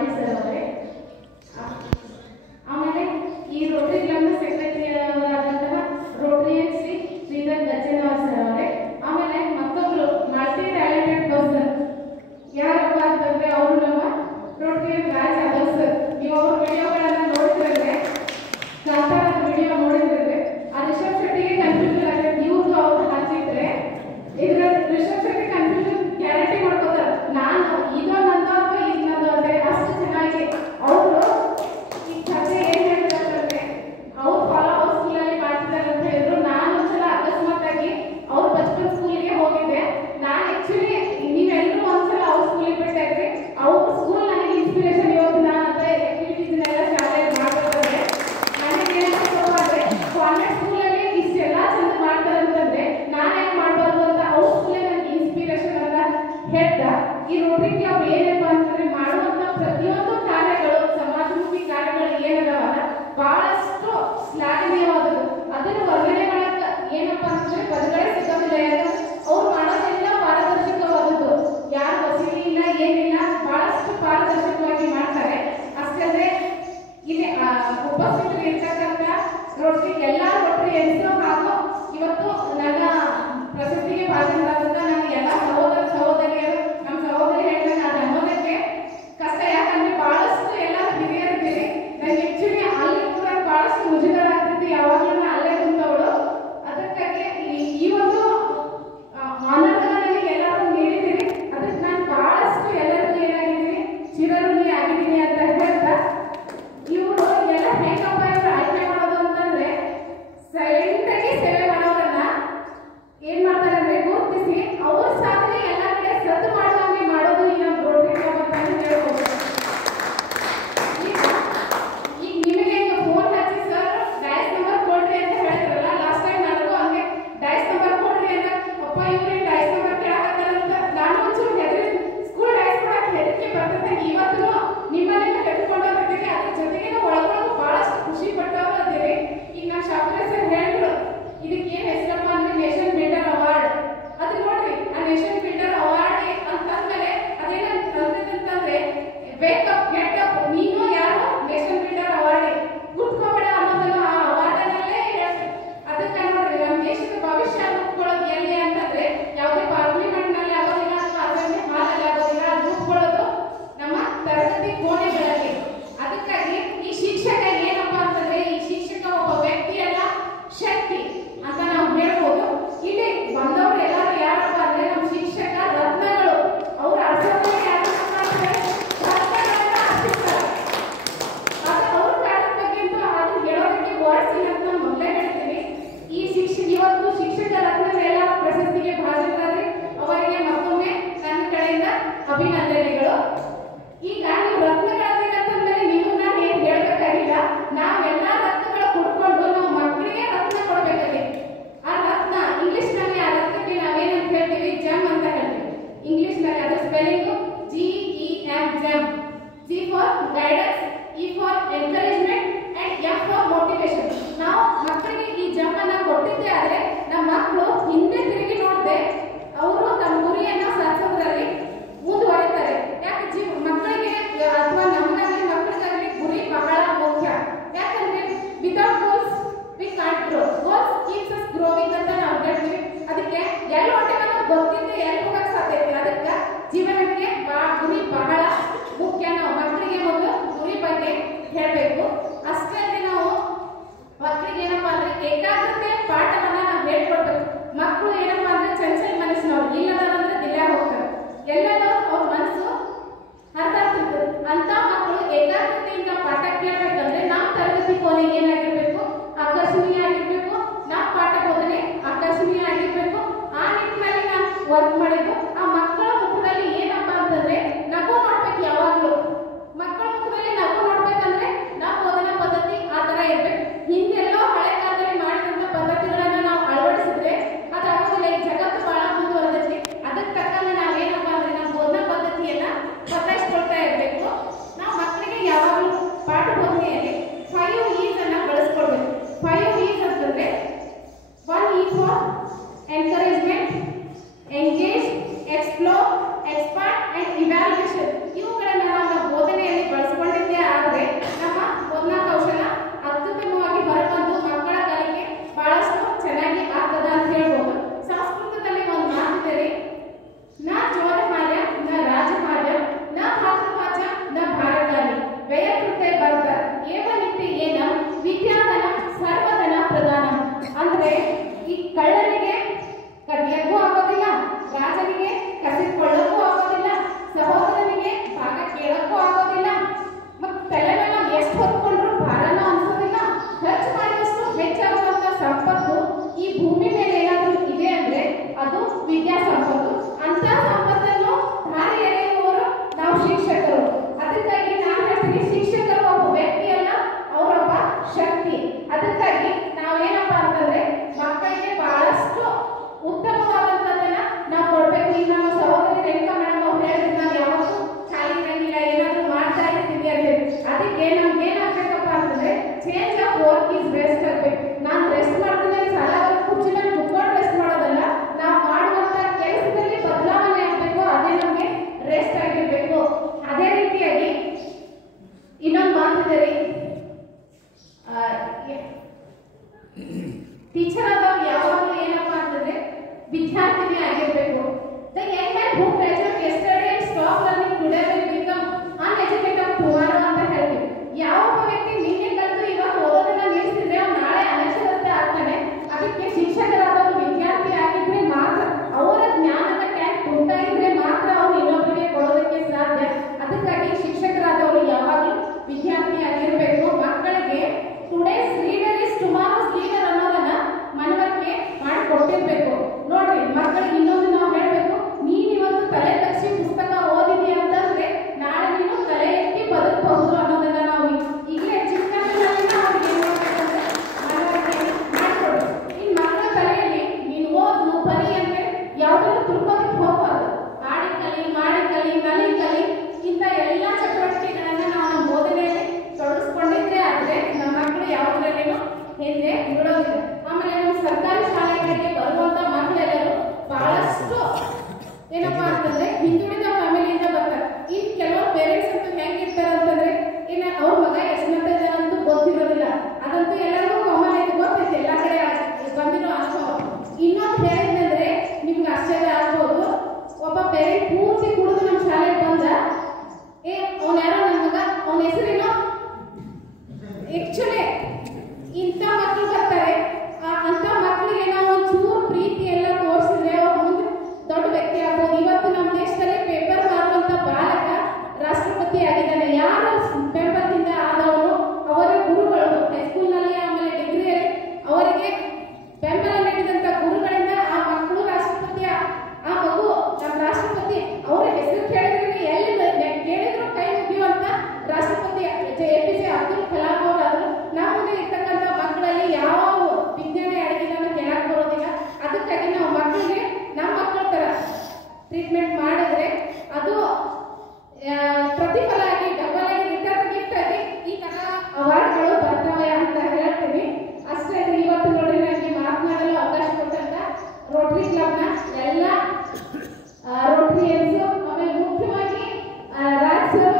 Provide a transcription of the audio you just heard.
Malvi sir ಅವರೇ, ಆಮೇಲೆ ಈ ರೋಟರಿ ಕ್ಲಬ್ನ ಸೆಕ್ರೆಟರಿ ಅವರಾದಂತಹ ರೋಟರಿಯನ್ ಶ್ರೀ ಶ್ರೀಧರ್ ಗಜ್ಜನವರ್ ಸರ್ ಅವರೇ, ಆಮೇಲೆ ಮತ್ತೊಬ್ರು ಮಲ್ಟಿ ಟ್ಯಾಲೆಂಟೆಡ್ ಪರ್ಸನ್ ಯಾರಪ್ಪ ಅಂತಂದ್ರೆ ಅವರು ನಮ್ಮ ರೋಟರಿಯನ್ ರಾಜ್ ಯಾದವ್ ಸರ್. ನೀವು ಅವ್ರ ವಿಡಿಯೋಗಳನ್ನ ನೋಡಿದ್ರೆ, ಕಾಂತಾರದ ವಿಡಿಯೋ ನೋಡಿದ್ರೆ ಆ ರಿಷಬ್ ಶೆಟ್ಟಿಗೆ ಕನ್ಫ್ಯೂಷನ್ ಆಗುತ್ತೆ. ಇವ್ರದ್ದು ಅವ್ರು ಹಾಕಿದ್ರೆ ಇದ್ರ ರಿಷಬ್ ಶೆಟ್ಟಿ ಕನ್ಫ್ಯೂಷನ್ ಗ್ಯಾರಂಟಿ ಮಾಡ್ಕೋತಾರೆ. ನಾನು ಇದೊಂದು ಅಥವಾ ಇನ್ನೊಂದು ಅಂದ್ರೆ ಅಷ್ಟು ಚೆನ್ನಾಗಿ ಅವರು ಈ ಕಥೆ ಏನ್ ಹೇಳ್ತಾರೆ ಅವ್ರು ಫಾಲೋ ಹೌಸ್ ಸ್ಕೂಲಲ್ಲಿ ಮಾಡ್ತಿದ್ದಾರೆ ಅಂತ ಹೇಳಿದ್ರು. ನಾನು ಒಂದ್ಸಲ ಅಕಸ್ಮಾತ್ ಆಗಿ ಅವ್ರ ಬಚಪನ್ ಸ್ಕೂಲಿಗೆ ಹೋಗಿದ್ದೆ. ನಾನು ಆಕ್ಚುಲಿ ನೀವೆಲ್ಲರೂ ಒಂದ್ಸಲ ಅವ್ರ ಸ್ಕೂಲಿಗೆ ಬಿಟ್ಟಿದ್ರಿ. ಅವ್ರ ಸ್ಕೂಲ್ ನನಗೆ ಇನ್ಸ್ಪಿರೇಷನ್. ಇವತ್ತು ನಾನು ಅಂತ ಆಕ್ಟಿವಿಟೀಸ್ನೆಲ್ಲ ಶಾಲೆಯಲ್ಲಿ ಮಾಡ್ಬೇಕಾದ್ರೆ ನನಗೆ ಏನಾಗ್ತಪ್ಪ ಅಂದ್ರೆ ಕಾನ್ವೆಂಟ್ ಸ್ಕೂಲಲ್ಲಿ ಇಷ್ಟೆಲ್ಲ ಚಂದ ಮಾಡ್ತಾರೆ ಅಂತಂದ್ರೆ ನಾನು ಯಾಕೆ ಮಾಡಬಾರ್ದು ಅಂತ ಅವ್ರ ಸ್ಕೂಲೇ ನನಗೆ ಇನ್ಸ್ಪಿರೇಷನ್ ಅಂತ ಹೇಳ್ತಾ, ಈ ರೋಟರಿ ಕ್ಲಬ್ ಏನಪ್ಪ ಅಂತಂದ್ರೆ ಮಾಡುವಂತ ಪ್ರತಿಯೊಂದು ಕಾರ್ಯಗಳು, ಸಮಾಜಮುಖಿ ಕಾರ್ಯಗಳು ಏನದಾವಲ್ಲ ಬಹಳಷ್ಟು ಶ್ಲಾಘನೀಯವಾದದ್ದು. ಅದನ್ನು ವರ್ಣನೆ ಮಾಡಕ್ಕೆ ಏನಪ್ಪ ಅಂತಂದ್ರೆ ಪದಗಳೇ ಸಿಗೋದಿಲ್ಲ. ಯಾಕಂದ್ರೆ ಅವ್ರು ಮಾಡೋದೆಲ್ಲ ಪಾರದರ್ಶಕವಾದದ್ದು, ಯಾರು ವಸತಿ ಇಲ್ಲ ಏನಿಲ್ಲ, ಬಹಳಷ್ಟು ಪಾರದರ್ಶಕವಾಗಿ ಮಾಡ್ತಾರೆ. ಅಷ್ಟೇ ಇಲ್ಲಿ ಉಪಸ್ಥಿತರು ಇರ್ತಕ್ಕಂಥ ರೋಟರಿ ಎಲ್ಲ ರೋಟರಿಯನ್ಸ್ ಹಾಗೂ ಇವತ್ತು ನನ್ನ ಪ್ರಶಸ್ತಿಗೆ ಭಾಜನರಾದಂತ ನನ್ನ ಎಲ್ಲ ಸಹೋದರ ಸಹೋದರಿಯರು, ನಮ್ಮ ಸಹೋದರಿ ಹೇಳಿದಾಗ ನಾನು ಅನ್ನೋದಕ್ಕೆ ಕಷ್ಟ. ಯಾಕಂದ್ರೆ ಬಹಳಷ್ಟು ಎಲ್ಲ ಹಿರಿಯರಿದ್ದೀರಿ. ನನಗೆ ಆಕ್ಚುಲಿ ಅಲ್ಲಿ ಕೂಡ ಬಹಳಷ್ಟು ಮುಜುಗರ ಆಗ್ತೈತಿ. ಯಾವಾಗಲೂ ನಾನು ಅಲ್ಲೇ ಕುಂತವಳು. ಅದಕ್ಕಾಗಿ ಈ ಒಂದು ಆನರ್ನ ನನಗೆ ಎಲ್ಲರೂ ನೀಡಿದ್ದೀರಿ. ಅದಕ್ಕೆ ನಾನು ಬಹಳಷ್ಟು ಎಲ್ಲರಿಗೂ ಏನಾಗಿದ್ದೀನಿ, ಚಿರಋಣಿ ಆಗಿದ್ದೀನಿ ಅಂತ ಹೇಳ್ತಾ, ಇವರು ಎಲ್ಲ ಹೇಗಪ್ಪ ಇವರು ಆಯ್ಕೆ ಮಾಡೋದು ಅಂತಂದ್ರೆ ಸೈಲೆಂಟ್ ಆಗಿ ಸೇವೆ ಮಾಡೋರನ್ನ ಏನ್ ಮಾಡ್ತಾರೆ ಅಂದ್ರೆ ಗುರುತಿಸಿ ಅವ್ರ ಸಾಧನೆ ಎಲ್ಲ ಕಡೆ ಸದ್ದು ಮಾಡುವಂಗೆ ಮಾಡೋದು ಈ ನಮ್ಮ ರೋಟರಿ ಕ್ಲಬ್ ಅಂತ ಹೇಳ್ಬೋದು. ಈಗ ನಿಮಗೆ ಫೋನ್ ಹಚ್ಚಿ ಸರ್ ಡೈಸ್ ನಂಬರ್ ಕೊಡ್ರಿ ಅಂತ ಹೇಳ್ತಾರಲ್ಲ, ಲಾಸ್ಟ್ ಟೈಮ್ ನನಗೂ ಹಂಗೆ ಡೈಸ್ ನಂಬರ್ ಕೊಡ್ರಿ ಅಂತ ಅಪ್ಪ ಇವ್ರಿ ಡೈಸ್ ನಂಬರ್ ಕೇಳಕತ್ತಾರ ಅಂತ ನಾನು ಒಂಚೂರು ಹೆದರಿ ಸ್ಕೂಲ್ ಡೈಸ್ ಕೊಡಕ್ಕೆ ಹೆದರಿಕೆ ಬರ್ತೈತೆ. ಇವತ್ತು ನಿಮ್ಮನ್ನೆಲ್ಲ ಹೆದರ್ಕೊಂಡೋಗಿದ್ದೀರಿ. ಅದ್ರ ಜೊತೆಗೆ ಒಳಗೊಳಗೆ ಬಹಳಷ್ಟು ಖುಷಿ ಪಟ್ಟವರು ಅದಿರಿ. ಈಗ ನಮ್ಮ ಶಾಪುರ ಸರ್ ಹೇಳಿದ್ರು ಇದಕ್ಕೆ ಏನ್ ಹೆಸರಪ್ಪ ಅಂದ್ರೆ ನೇಷನ್ ಬಿಲ್ಡರ್ ಅವಾರ್ಡ್. ಅದು ನೋಡ್ರಿ, ಆ ನೇಷನ್ ಬಿಲ್ಡರ್ ಅವಾರ್ಡ್ ಅಂತಂದ್ಮೇಲೆ ಅದೇನಂತಂದ್ರೆ ವೇಕಪ್ ಗೆಟ್ ಅಪ್, ನೀನು ಯಾರು ನೇಷನ್ ಬಿಲ್ಡರ್ ಅವಾರ್ಡ್ ಗುರ್ತ್ಕೋಬೇಡ ಅನ್ನೋದನ್ನು ಆ ಅವಾರ್ಡ್ನಲ್ಲೇ ಹೇಳ್ತೀವಿ. ಅದಕ್ಕೆ ನೋಡ್ರಿ ನಮ್ಮ ದೇಶದ ಭವಿಷ್ಯ ರೂಪುಕೊಳ್ಳೋದು ಎಲ್ಲಿ ಅಂತಂದ್ರೆ ಯಾವುದೇ ಪಾರ್ಲಿಮೆಂಟ್ ನಲ್ಲಿ ಆಗೋದಿಲ್ಲ ಅಥವಾ ಅಸೆಂಬ್ಲಿ ಹಾಲಲ್ಲಿ ಆಗೋದಿಲ್ಲ. ಅದು ರೂಪುಕೊಳ್ಳೋದು ನಮ್ಮ ತರಗತಿ ಕೋಣೆಗಳಲ್ಲಿ. ಅದಕ್ಕಾಗಿ ಈ ಶಿಕ್ಷಕ ಏನಪ್ಪಾ ಅಂತಂದ್ರೆ ಈ ಶಿಕ್ಷಕ ಒಬ್ಬ ವ್ಯಕ್ತಿ ಅಲ್ಲ, ಶಕ್ತಿ ಅಂತ ನಾವು ಹೇಳ್ಬೋದು. ಇಲ್ಲಿ ಬಂದವರು ಎಲ್ಲರೂ ಯಾರಪ್ಪ ಅಂದ್ರೆ ನಮ್ಮ ಶಿಕ್ಷಕ ರತ್ನಗಳು. ಅವ್ರ ಅರ್ಥವನ್ನು ಯಾರಪ್ಪ ಅಂದ್ರೆ ರತ್ನಗಳನ್ನ ಅರ್ಪಿಸ್ತಾರೆ. ಅದು ಅವ್ರ ಕಾರ್ಯದ ಬಗ್ಗೆ ಅಂತೂ ಅದು ಹೇಳೋದಕ್ಕೆ ವರ್ಡ್ಸ್ ಇಲ್ಲ ಅಂತ ಮೊದಲೇ ಹೇಳ್ತೀನಿ. ಈ ಇವತ್ತು ಶಿಕ್ಷಕ ರತ್ನಗಳೆಲ್ಲ ಪ್ರಶಸ್ತಿಗೆ ಭಾಜನರಾದ್ರೆ ಅವರಿಗೆ ಮತ್ತೊಮ್ಮೆ ನನ್ನ ಕಡೆಯಿಂದ ಅಭಿನಂದನೆಗಳು. ಈಗ ನೀವು ರತ್ನಗಳಾಗಬೇಕಂತಂದ್ರೆ ನೀವು ನಾನು ಏನ್ ಹೇಳ್ಬೇಕಾಗಿಲ್ಲ. ನಾವೆಲ್ಲ ರತ್ನಗಳು ಕೊಡ್ಕೊಂಡು ನಾವು ಮಕ್ಕಳಿಗೆ ರತ್ನ ಕೊಡ್ಬೇಕಾಗಿ. ಆ ರತ್ನ ಇಂಗ್ಲಿಷ್ ನಲ್ಲಿ ಆ ರತ್ನಕ್ಕೆ ನಾವೇನಂತ ಹೇಳ್ತೀವಿ, ಜಮ್ ಅಂತ ಹೇಳ್ತೀವಿ ಇಂಗ್ಲಿಷ್ ನಲ್ಲಿ. ಅದು spelling GEM, gym. G for guidance, E for encouragement and M for motivation. ನಾವು ಮಕ್ಕಳಿಗೆ ಈ ಜಮ್ ಅನ್ನ ಕೊಟ್ಟಿದ್ದೆ ಆದ್ರೆ ನಮ್ಮ ಮಕ್ಕಳು ಹಿಂದೆ ತಿರುಗಿ ನೋಡದೆ ಅವರು ತಮ್ಮ ಗುರಿಯನ್ನ ಸಾಧಿಸೋದ್ರಲ್ಲಿ ಮುಂದುವರಿತಾರೆ. ಯಾಕೆ ಮಕ್ಕಳಿಗೆ ಅಥವಾ ನಮಗಾಗಲಿ ಮಕ್ಕಳಿಗಾಗಲಿ ಗುರಿ ಬಹಳ ಮುಖ್ಯ. ಯಾಕಂದ್ರೆ ಆಗಿದ್ದಾನೆ. ಯಾರು ಬೆಂಬಲದಿಂದ ಆದವರು ಅವರ ಗುರುಗಳು ಹೈಸ್ಕೂಲ್ನಲ್ಲಿ ಆಮೇಲೆ ಡಿಗ್ರಿಯಲ್ಲಿ ಅವರಿಗೆ ಬೆಂಬಲ ನೀಡಿದಂಥ ಗುರುಗಳಿಂದ ಆ ಮಕ್ಕಳು ರಾಷ್ಟ್ರಪತಿ, ಆ ಮಗು ನಮ್ಮ ರಾಷ್ಟ್ರಪತಿ ಅವರ ಹೆಸರು ಕೇಳಿದ್ರೆ ಎಲ್ಲಿ ಕೇಳಿದ್ರು ಕೈ ಮುಗಿಯುವಂತ ರಾಷ್ಟ್ರಪತಿ APJ ಅಬ್ದುಲ್ ಕಲಾಂ ಅವರಾದ್ರು. ನಮ್ಮ ಮುಂದೆ ಇರ್ತಕ್ಕಂಥ ಮಕ್ಕಳಲ್ಲಿ ಯಾವ ವಿಜ್ಞಾನ ಅಡುಗೆನ ಕೇಳಕ್ ಬರೋದಿಲ್ಲ. ಅದಕ್ಕಾಗಿ ನಾವು ಮಕ್ಕಳಿಗೆ ನಮ್ಮ ಮಕ್ಕಳ ತರ ಟ್ರೀಟ್ಮೆಂಟ್ ಮಾಡಿದ್ರೆ ಅದು ಪ್ರತಿಫಲ ಆಗಿ ಡಬಲ್ ಆಗಿ ರಿಟರ್ನ್ ಗಿಫ್ಟ್ ಆಗಿ ಈ ತರ ಅವಾರ್ಡ್ಗಳು ಬರ್ತವೆ ಅಂತ ಹೇಳ್ತೀನಿ. ಅಷ್ಟೇ. ಇವತ್ತು ನೋಡ್ರಿ ನನಗೆ ಮಾತನಾಡಲು ಅವಕಾಶ ಕೊಟ್ಟಂತ ರೋಟರಿ ಕ್ಲಬ್ನ ಎಲ್ಲ ರೋಟರಿಯನ್ಸ್, ಆಮೇಲೆ ಮುಖ್ಯವಾಗಿ ರಾಜ್ ಸರ್